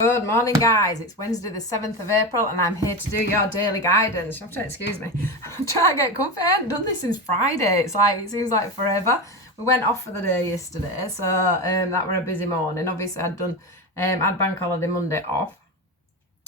Good morning, guys. It's Wednesday the 7th of April and I'm here to do your daily guidance. You have to excuse me. I'm trying to get comfy. I haven't done this since Friday. It seems like forever. We went off for the day yesterday, so that were a busy morning. Obviously, I'd bank holiday Monday off,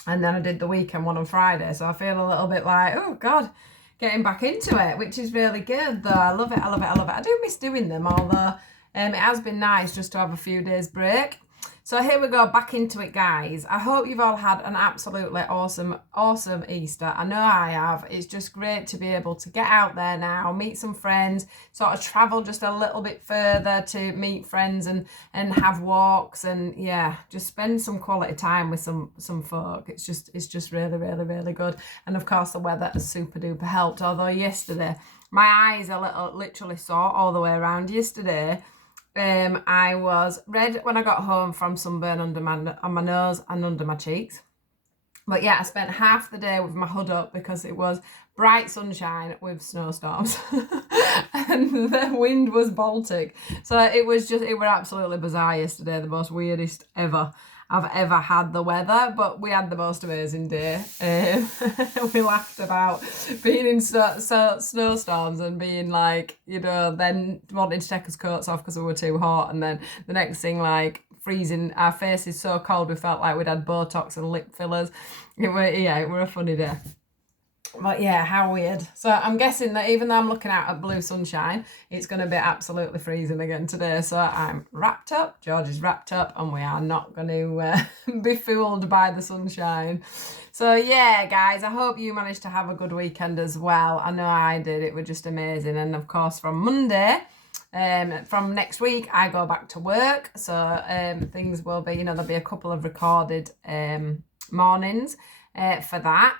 and then I did the weekend one on Friday, so I feel a little bit like, oh God, getting back into it, which is really good though. I love it. I do miss doing them, although it has been nice just to have a few days break. So here we go, back into it, guys. I hope you've all had an absolutely awesome Easter. I know I have. It's just great to be able to get out there now, meet some friends, sort of travel just a little bit further to meet friends and have walks and, yeah, just spend some quality time with some folk. It's just really good. And of course, the weather has super duper helped. Although yesterday, my eyes are literally sore all the way around. Yesterday, I was red when I got home from sunburn on my nose and under my cheeks. But yeah, I spent half the day with my hood up because it was bright sunshine with snowstorms and the wind was Baltic. So it was absolutely bizarre yesterday, the most weirdest ever I've ever had the weather, but we had the most amazing day. We laughed about being in snowstorms and being like, then wanting to take us coats off because we were too hot, and then the next thing, like, freezing. Our face is so cold we felt like we'd had Botox and lip fillers. It were a funny day. But yeah, how weird. So I'm guessing that even though I'm looking out at blue sunshine, it's going to be absolutely freezing again today. So I'm wrapped up, George is wrapped up, and we are not going to be fooled by the sunshine. So yeah, guys, I hope you managed to have a good weekend as well. I know I did. It was just amazing. And of course, from Monday, from next week, I go back to work. So things will be, there'll be a couple of recorded mornings for that.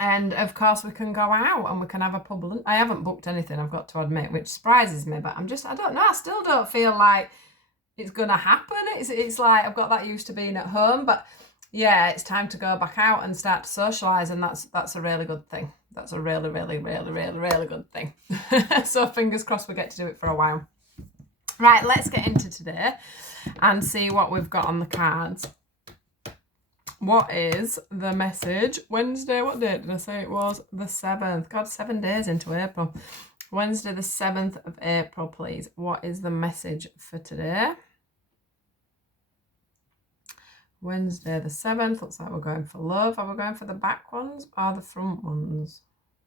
And of course, we can go out and we can have a pub lunch. I haven't booked anything, I've got to admit, which surprises me, but I don't know. I still don't feel like it's going to happen. It's like I've got that used to being at home, but yeah, it's time to go back out and start to socialise, and that's a really good thing. That's a really good thing. So fingers crossed we get to do it for a while. Right, let's get into today and see what we've got on the cards. What is the message? Wednesday, what date did I say it was? The 7th. God, 7 days into April. Wednesday, the 7th of April, please. What is the message for today? Wednesday, the 7th. Looks like we're going for love. Are we going for the back ones or the front ones?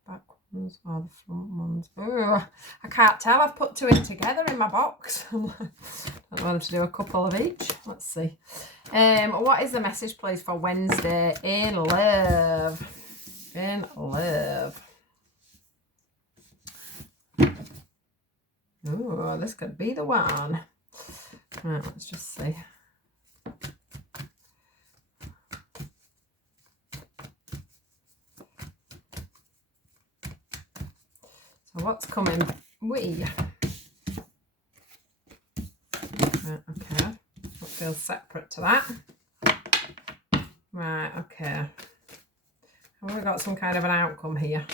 Back ones or the front ones? Ooh, I can't tell. I've put two in together in my box. I don't know whether to do a couple of each. Let's see. What is the message, please, for Wednesday in love? In love. Ooh, this could be the one. Right, let's just see. So what's coming? Right, okay. That feels separate to that. Right, okay. Have we got some kind of an outcome here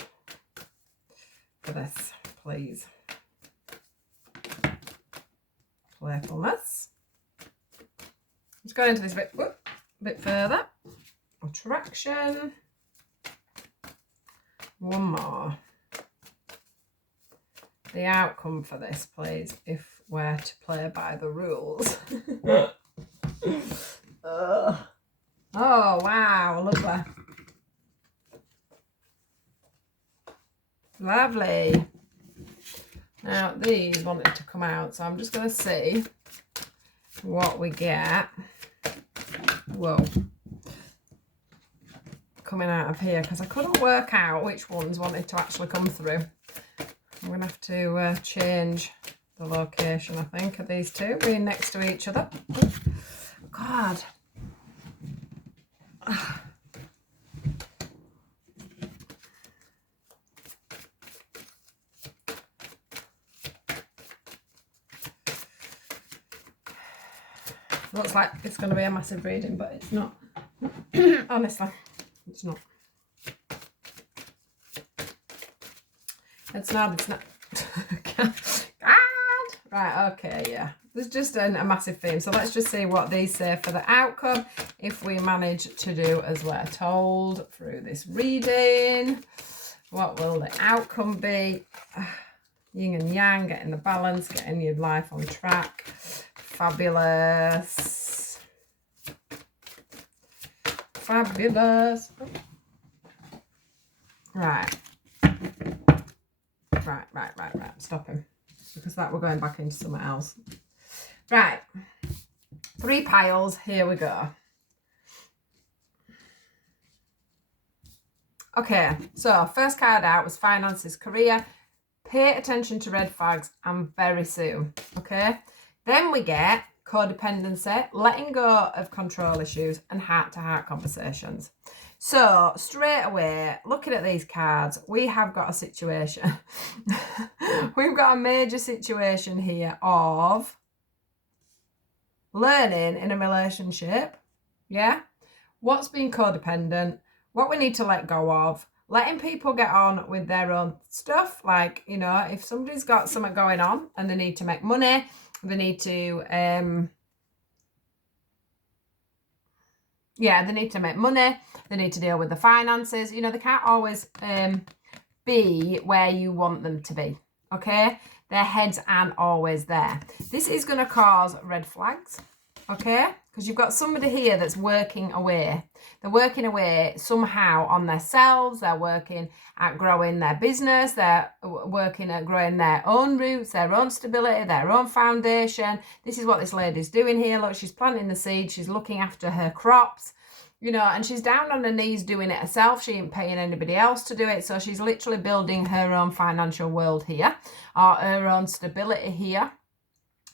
for this, please? Playfulness. Let's go into this a bit further. Attraction. One more. The outcome for this, please, if we're to play by the rules. Oh, wow, lovely. Lovely. Now, these wanted to come out, so I'm just going to see what we get. Whoa. Coming out of here, because I couldn't work out which ones wanted to actually come through. I'm going to have to change the location, I think, of these two being next to each other. God. Looks like it's going to be a massive reading, but it's not. Honestly, it's not. It's not. God. Right, okay, yeah. There's just a massive theme. So let's just see what these say for the outcome if we manage to do as we're told through this reading. What will the outcome be? Yin and yang, getting the balance, getting your life on track. Fabulous. Fabulous. Right. Right. Stop him. Because that we're going back into something else. Right. 3 piles. Here we go. Okay. So first card out was finances, career. Pay attention to red flags and very soon. Okay. Then we get codependency, letting go of control issues, and heart-to-heart conversations. So straight away, looking at these cards, we have got a situation. We've got a major situation here of learning in a relationship. Yeah. What's been codependent, what we need to let go of, letting people get on with their own stuff. Like, you know, if somebody's got something going on and they need to make money, they need to, they need to make money, they need to deal with the finances. You know, they can't always be where you want them to be, okay? Their heads aren't always there. This is going to cause red flags, okay? Because you've got somebody here that's working away. They're working away somehow on themselves. They're working at growing their business. They're working at growing their own roots, their own stability, their own foundation. This is what this lady's doing here. Look, she's planting the seeds. She's looking after her crops, you know, and she's down on her knees doing it herself. She ain't paying anybody else to do it. So she's literally building her own financial world here, or her own stability here.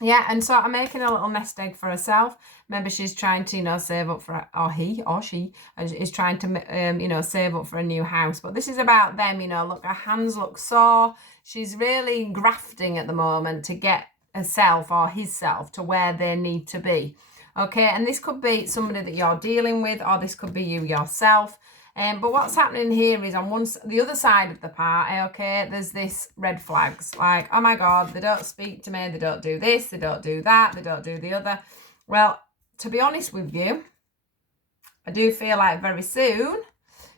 Yeah, and sort of making a little nest egg for herself. Maybe she's trying to, you know, save up for, or he or she is trying to, you know, save up for a new house. But this is about them, you know. Look, her hands look sore. She's really grafting at the moment to get herself or himself to where they need to be. Okay, and this could be somebody that you're dealing with, or this could be you yourself. But what's happening here is on the other side of the party, okay, there's this red flags. Like, oh my God, they don't speak to me, they don't do this, they don't do that, they don't do the other. Well, to be honest with you, I do feel like very soon,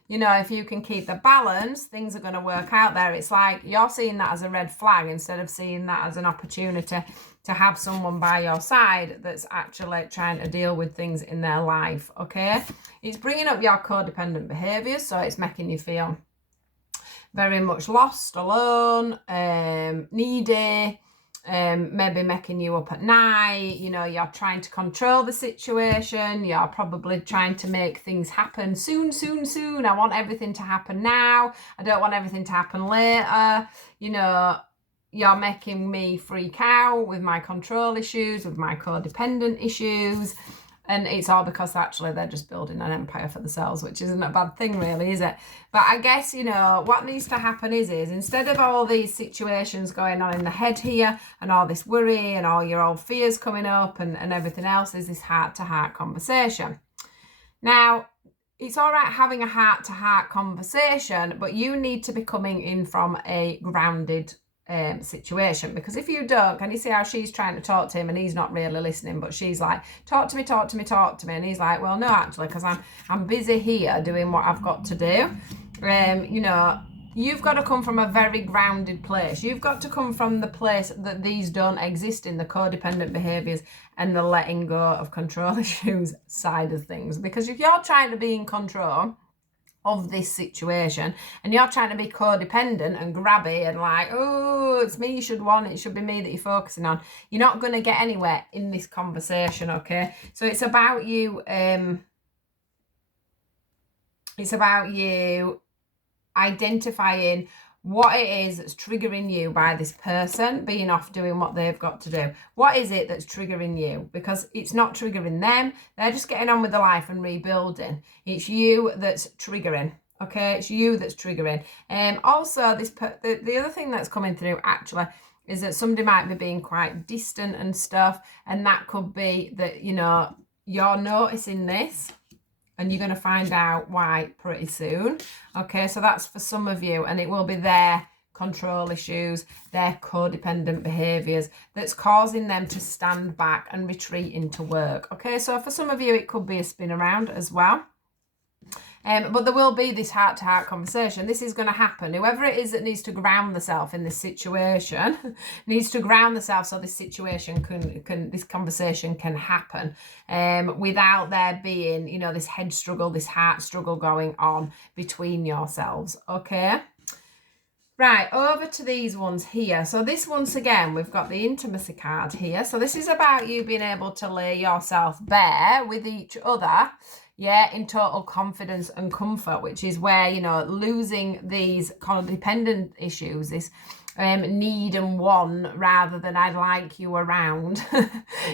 you know, if you can keep the balance, things are going to work out there. It's like you're seeing that as a red flag instead of seeing that as an opportunity to have someone by your side that's actually trying to deal with things in their life, okay? It's bringing up your codependent behaviours, so it's making you feel very much lost, alone, needy, maybe making you up at night. You know, you're trying to control the situation. You're probably trying to make things happen soon. I want everything to happen now. I don't want everything to happen later. You know, you're making me freak out with my control issues, with my codependent issues. And it's all because actually they're just building an empire for themselves, which isn't a bad thing really, is it? But I guess, you know, what needs to happen is instead of all these situations going on in the head here and all this worry and all your old fears coming up and everything else, is this heart-to-heart conversation. Now, it's all right having a heart-to-heart conversation, but you need to be coming in from a grounded situation, because if you don't, can you see how she's trying to talk to him and he's not really listening, but she's like, talk to me, and he's like, well, no, actually, because I'm busy here doing what I've got to do. You know, you've got to come from a very grounded place. You've got to come from the place that these don't exist in, the codependent behaviors and the letting go of control issues side of things. Because if you're trying to be in control of this situation and you're trying to be codependent and grabby and like, oh, it's me you should want, it should be me that you're focusing on, you're not going to get anywhere in this conversation, okay? So it's about you identifying what it is that's triggering you by this person being off doing what they've got to do. What is it that's triggering you? Because it's not triggering them. They're just getting on with their life and rebuilding. It's you that's triggering. Okay, it's you that's triggering. Also, the other thing that's coming through actually is that somebody might be being quite distant and stuff, and that could be that, you know, you're noticing this. And you're going to find out why pretty soon. Okay, so that's for some of you. And it will be their control issues, their codependent behaviours that's causing them to stand back and retreat into work. Okay, so for some of you, it could be a spin around as well. But there will be this heart-to-heart conversation. This is going to happen. Whoever it is that needs to ground themselves in this situation needs to ground themselves so this situation this conversation can happen without there being, you know, this head struggle, this heart struggle going on between yourselves. Okay. Right, over to these ones here. So this, once again, we've got the intimacy card here. So this is about you being able to lay yourself bare with each other, yeah, in total confidence and comfort, which is where, you know, losing these codependent issues, this need and want rather than I'd like you around,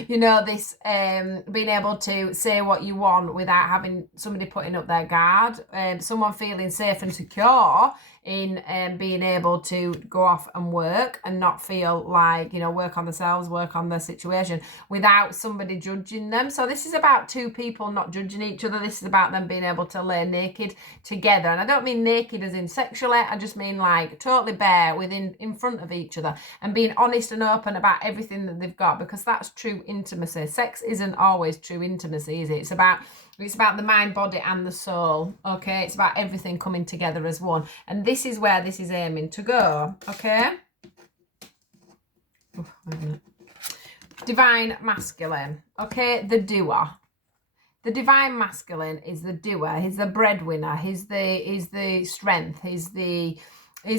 you know, this being able to say what you want without having somebody putting up their guard, someone feeling safe and secure in being able to go off and work and not feel like, you know, work on themselves, work on the situation without somebody judging them. So this is about two people not judging each other. This is about them being able to lay naked together. And I don't mean naked as in sexually, I just mean like totally bare in front of each other and being honest and open about everything that they've got, because that's true intimacy. Sex isn't always true intimacy, is it? It's about the mind, body and the soul. Okay, it's about everything coming together as one, and this is where this is aiming to go. Okay. Divine masculine. Okay, the doer. The divine masculine is the doer. He's the breadwinner. He's the strength. He's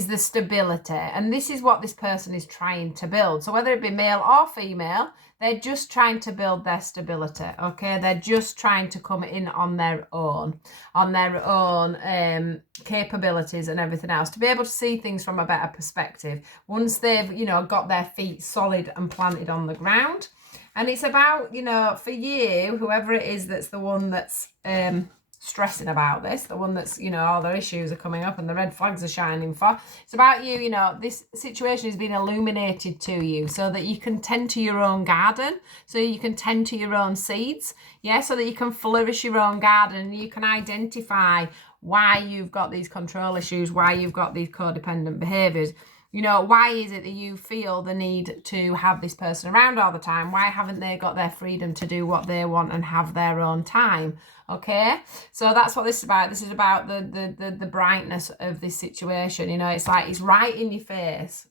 the stability. And this is what this person is trying to build. So whether it be male or female, they're just trying to build their stability. Okay, they're just trying to come in on their own capabilities and everything else, to be able to see things from a better perspective once they've, you know, got their feet solid and planted on the ground. And it's about, you know, for you, whoever it is that's the one that's stressing about this, the one that's, you know, all their issues are coming up and the red flags are shining for, it's about you, you know, this situation is being illuminated to you so that you can tend to your own garden, so you can tend to your own seeds, yeah, so that you can flourish your own garden and you can identify why you've got these control issues, why you've got these codependent behaviors. You know, why is it that you feel the need to have this person around all the time? Why haven't they got their freedom to do what they want and have their own time? Okay, so that's what this is about. This is about the brightness of this situation. You know, it's like it's right in your face.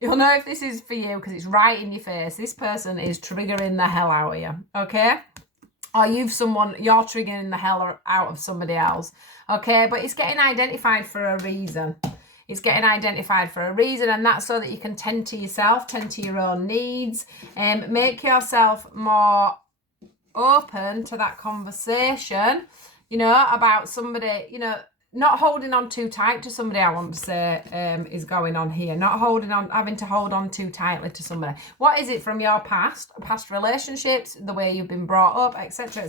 You'll know if this is for you because it's right in your face. This person is triggering the hell out of you. Okay, or you're triggering the hell out of somebody else. Okay, but it's getting identified for a reason. It's getting identified for a reason, and that's so that you can tend to yourself, tend to your own needs, and make yourself more open to that conversation, you know, about somebody, you know, not holding on too tight to somebody, I want to say, is going on here. Not having to hold on too tightly to somebody. What is it from your past relationships, the way you've been brought up, etc.,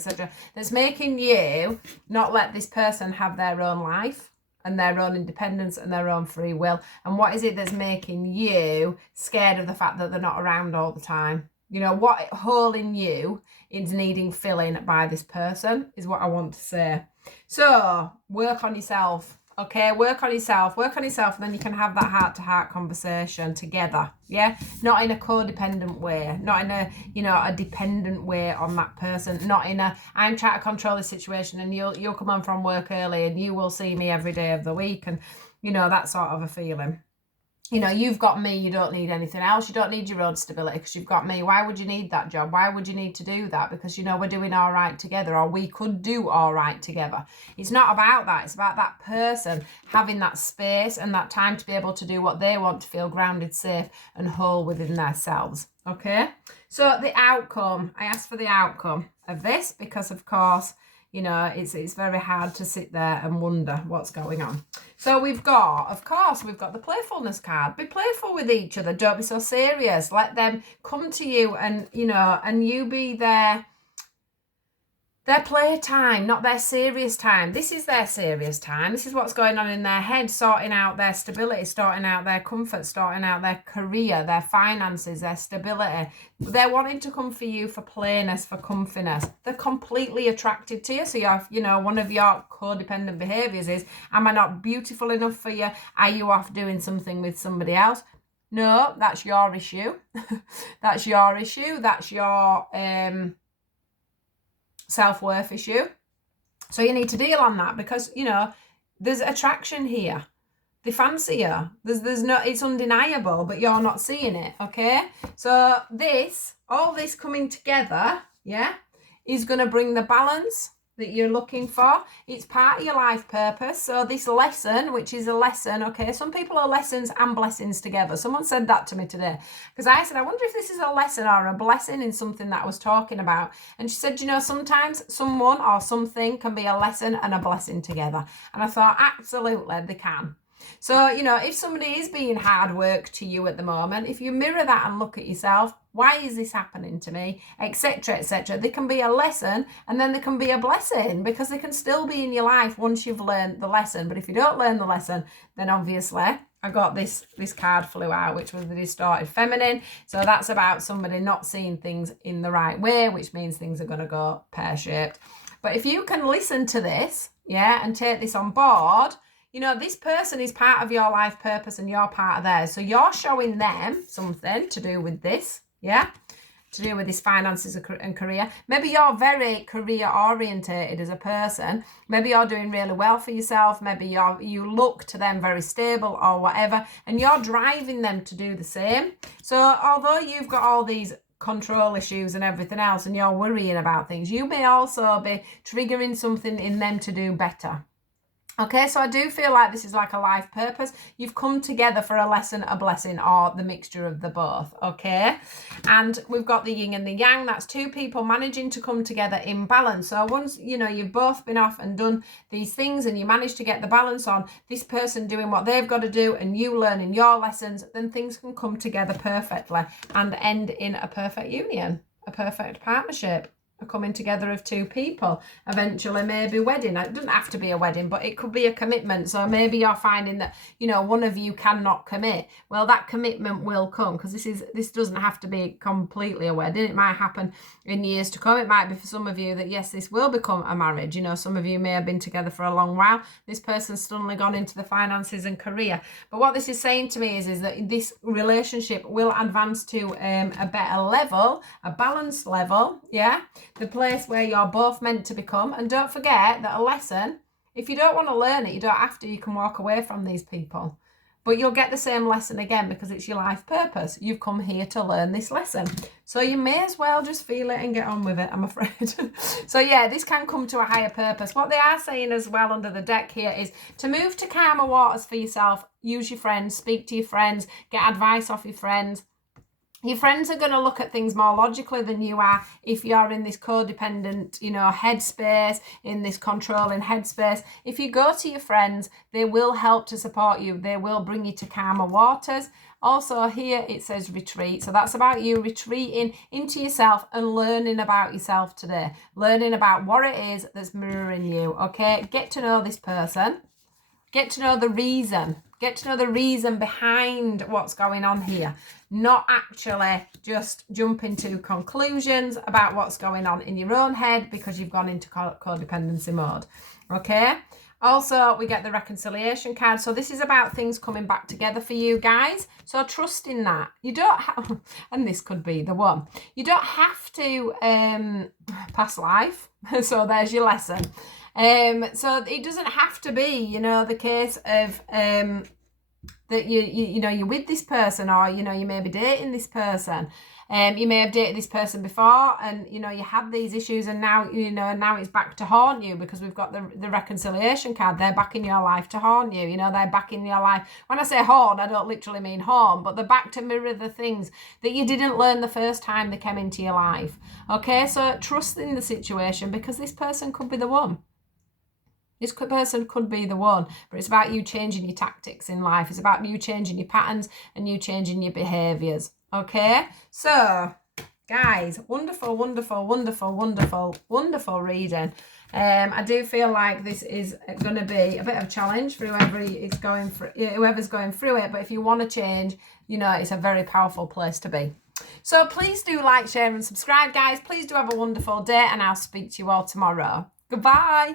that's making you not let this person have their own life and their own independence and their own free will? And what is it that's making you scared of the fact that they're not around all the time? You know, what hole in you is needing filling by this person is what I want to say. So work on yourself. Okay, work on yourself, and then you can have that heart-to-heart conversation together, yeah? Not in a codependent way, not in a, you know, a dependent way on that person, not in a, I'm trying to control the situation and you'll come on from work early and you will see me every day of the week, and, you know, that sort of a feeling. You know, you've got me, you don't need anything else. You don't need your own stability because you've got me. Why would you need that job? Why would you need to do that? Because, you know, we're doing all right together, or we could do all right together. It's not about that. It's about that person having that space and that time to be able to do what they want, to feel grounded, safe and whole within themselves. Okay? So the outcome, I asked for the outcome of this because, of course, you know, it's very hard to sit there and wonder what's going on. So we've got the playfulness card. Be playful with each other. Don't be so serious. Let them come to you and, you know, and you be their their playtime, not their serious time. This is their serious time. This is what's going on in their head, sorting out their stability, sorting out their comfort, sorting out their career, their finances, their stability. They're wanting to come for you for playness, for comfiness. They're completely attracted to you. So one of your codependent behaviours is, am I not beautiful enough for you? Are you off doing something with somebody else? No, that's your issue. That's your issue. That's your self-worth issue. So you need to deal on that because, there's attraction here. They fancy you. There's no, it's undeniable, but you're not seeing it, okay? So all this coming together, is going to bring the balance that you're looking for. It's part of your life purpose. So this lesson, which is a lesson, okay, some people are lessons and blessings together. Someone said that to me today because I said, I wonder if this is a lesson or a blessing in something that I was talking about. And she said, sometimes someone or something can be a lesson and a blessing together. And I thought, absolutely, they can. So, if somebody is being hard work to you at the moment, if you mirror that and look at yourself, why is this happening to me, etc., etc., they can be a lesson and then they can be a blessing because they can still be in your life once you've learned the lesson. But if you don't learn the lesson, then obviously I got this card flew out, which was the distorted feminine. So that's about somebody not seeing things in the right way, which means things are going to go pear-shaped. But if you can listen to this, and take this on board, this person is part of your life purpose and you're part of theirs. So you're showing them something to do with this, to do with this finances and career. Maybe you're very career orientated as a person. Maybe you're doing really well for yourself. Maybe you look to them very stable or whatever, and you're driving them to do the same. So although you've got all these control issues and everything else and you're worrying about things, you may also be triggering something in them to do better. Okay, so I do feel like this is like a life purpose. You've come together for a lesson, a blessing, or the mixture of the both, okay? And we've got the yin and the yang. That's two people managing to come together in balance. So once, you've both been off and done these things and you manage to get the balance on, this person doing what they've got to do and you learning your lessons, then things can come together perfectly and end in a perfect union, a perfect partnership. A coming together of two people, eventually maybe wedding. It doesn't have to be a wedding, but it could be a commitment. So maybe you're finding that one of you cannot commit. Well, that commitment will come because this doesn't have to be completely a wedding. It might happen in years to come. It might be for some of you that yes, this will become a marriage. Some of you may have been together for a long while. This person's suddenly gone into the finances and career. But what this is saying to me is that this relationship will advance to a better level, a balanced level, the place where you're both meant to become. And don't forget that a lesson, if you don't want to learn it, you don't have to, you can walk away from these people. But you'll get the same lesson again because it's your life purpose. You've come here to learn this lesson. So you may as well just feel it and get on with it, I'm afraid. So this can come to a higher purpose. What they are saying as well under the deck here is to move to calmer waters for yourself. Use your friends, speak to your friends, get advice off your friends. Your friends are going to look at things more logically than you are if you're in this codependent, headspace, in this controlling headspace. If you go to your friends, they will help to support you. They will bring you to calmer waters. Also here it says retreat. So that's about you retreating into yourself and learning about yourself today. Learning about what it is that's mirroring you, okay? Get to know this person. Get to know the reason. Get to know the reason behind what's going on here. Not actually just jumping to conclusions about what's going on in your own head because you've gone into codependency mode. Okay? Also, we get the reconciliation card. So this is about things coming back together for you guys. So trust in that. You don't have, and this could be the one. You don't have to pass life. So there's your lesson. So it doesn't have to be, the case of that you're with this person, or you may be dating this person. You may have dated this person before, and you had these issues, and now now it's back to haunt you because we've got the reconciliation card. They're back in your life to haunt you. They're back in your life. When I say haunt, I don't literally mean haunt, but they're back to mirror the things that you didn't learn the first time they came into your life. Okay, so trust in the situation because this person could be the one. This person could be the one, but it's about you changing your tactics in life. It's about you changing your patterns and you changing your behaviours. Okay, so Guys, wonderful, wonderful, wonderful, wonderful, wonderful reading. I do feel like this is going to be a bit of a challenge for whoever's going through it. But if you want to change, you know, it's a very powerful place to be. So please do like, share and subscribe, guys. Please do have a wonderful day, and I'll speak to you all tomorrow. Goodbye.